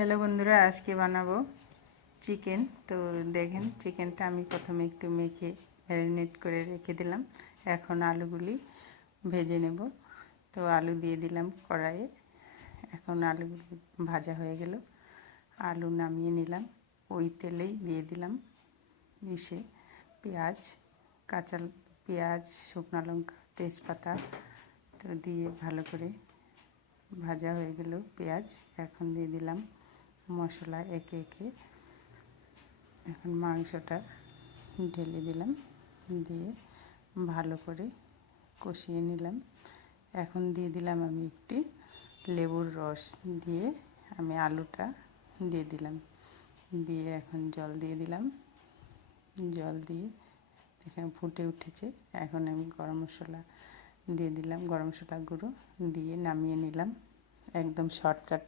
Hello বন্ধুরা, আজকে বানাবো চিকেন। তো দেখেন, চিকেনটা আমি প্রথমে একটু মেখে ম্যারিনেট করে রেখে দিলাম। এখন আলুগুলি ভেজে নেব। তো আলু দিয়ে দিলাম কড়াইয়ে। এখন আলুগুলি ভাজা হয়ে গেল, আলু নামিয়ে নিলাম। ওই তেলেই দিয়ে দিলাম পেঁয়াজ, কাঁচা পেঁয়াজ, শুকনো লঙ্কা, তেজপাতা। তো দিয়ে ভালো করে ভাজা হয়ে গেল পেঁয়াজ। এখন দিয়ে দিলাম মশলা একে একে। এখন মাংসটা ঢেলে দিলাম, দিয়ে ভালো করে কষিয়ে নিলাম। এখন দিয়ে দিলাম আমি একটি লেবুর রস, দিয়ে আমি আলুটা দিয়ে দিলাম, দিয়ে এখন জল দিয়ে দিলাম। জল দিয়ে এখানে ফুটে উঠেছে। এখন আমি গরম মশলা দিয়ে দিলাম, গরম মশলা গুঁড়ো দিয়ে নামিয়ে নিলাম। একদম শর্টকাট